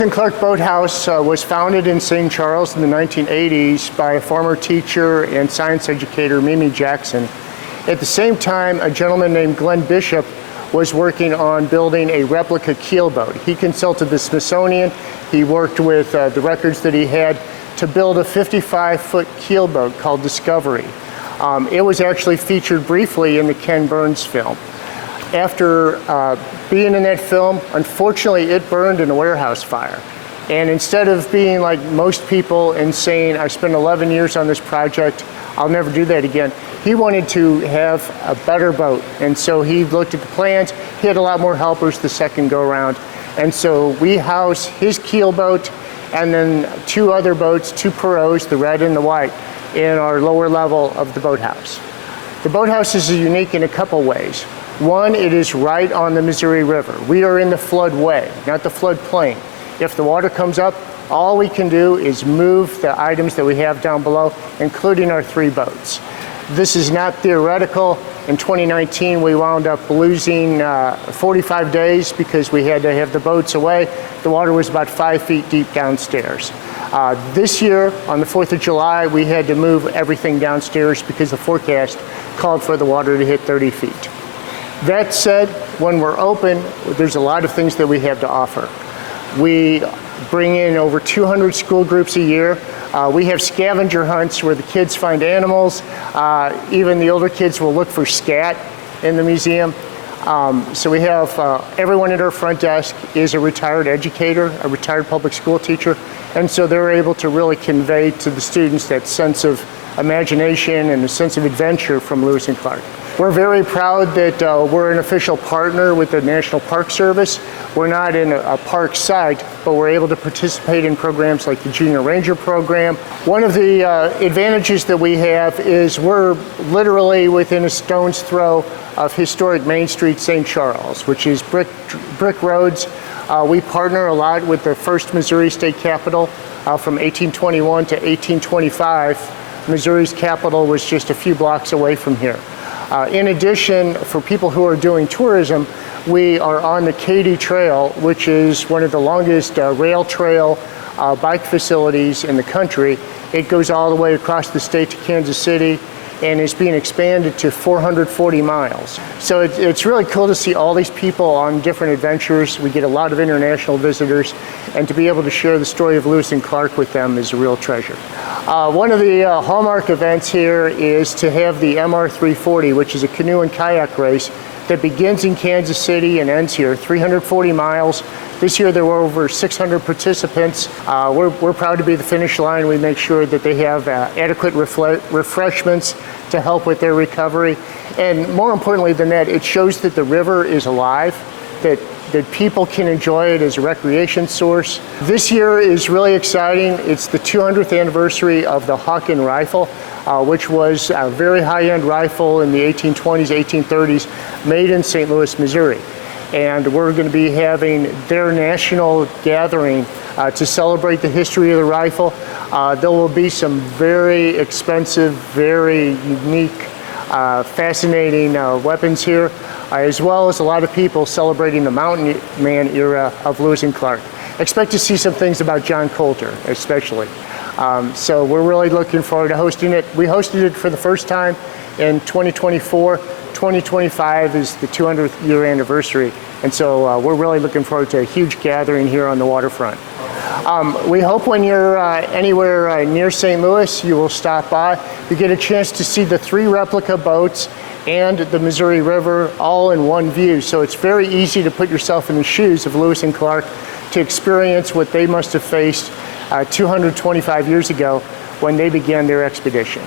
Lewis and Clark Boathouse was founded in St. Charles in the 1980s by a former teacher and science educator, Mimi Jackson. At the same time, a gentleman named Glenn Bishop was working on building a replica keelboat. He consulted the Smithsonian. He worked with the records that he had to build a 55-foot keelboat called Discovery. It was actually featured briefly in the Ken Burns film. After being in that film, unfortunately, it burned in a warehouse fire. And instead of being like most people and saying, I spent 11 years on this project, I'll never do that again, he wanted to have a better boat. And so he looked at the plans. He had a lot more helpers the second go around. And so we house his keelboat and then two other boats, two pirogues, the red and the white, in our lower level of the boathouse. The boathouse is unique in a couple ways. One, it is right on the Missouri River. We are in the floodway, not the floodplain. If the water comes up, all we can do is move the items that we have down below, including our three boats. This is not theoretical. In 2019, we wound up losing 45 days because we had to have the boats away. The water was about 5 feet deep downstairs. This year, on the 4th of July, we had to move everything downstairs because the forecast called for the water to hit 30 feet. That said, when we're open, there's a lot of things that we have to offer. We bring in over 200 school groups a year. We have scavenger hunts where the kids find animals. Even the older kids will look for scat in the museum. So we have everyone at our front desk is a retired educator, a retired public school teacher, and so they're able to really convey to the students that sense of imagination and a sense of adventure from Lewis and Clark. We're very proud that we're an official partner with the National Park Service. We're not in a park site, but we're able to participate in programs like the Junior Ranger program. One of the advantages that we have is we're literally within a stone's throw of historic Main Street, St. Charles, which is brick roads. We partner a lot with the first Missouri State Capitol from 1821 to 1825. Missouri's capital was just a few blocks away from here. In addition, for people who are doing tourism, we are on the Katy Trail, which is one of the longest rail trail bike facilities in the country. It goes all the way across the state to Kansas City and is being expanded to 440 miles. So it's really cool to see all these people on different adventures. We get a lot of international visitors, and to be able to share the story of Lewis and Clark with them is a real treasure. One of the hallmark events here is to have the MR340, which is a canoe and kayak race that begins in Kansas City and ends here, 340 miles. This year there were over 600 participants. We're proud to be the finish line. We make sure that they have adequate refreshments to help with their recovery. And more importantly than that, it shows that the river is alive, that people can enjoy it as a recreation source. This year is really exciting. It's the 200th anniversary of the Hawken rifle, which was a very high-end rifle in the 1820s, 1830s, made in St. Louis, Missouri. And we're going to be having their national gathering to celebrate the history of the rifle. There will be some very expensive, very unique, fascinating weapons here, as well as a lot of people celebrating the Mountain Man era of Lewis and Clark. Expect to see some things about John Coulter, especially. So we're really looking forward to hosting it. We hosted it for the first time in 2024. 2025 is the 200th year anniversary, and so we're really looking forward to a huge gathering here on the waterfront. We hope when you're anywhere near St. Louis, you will stop by. You get a chance to see the 3 replica boats and the Missouri River all in one view. So it's very easy to put yourself in the shoes of Lewis and Clark to experience what they must have faced 225 years ago when they began their expedition.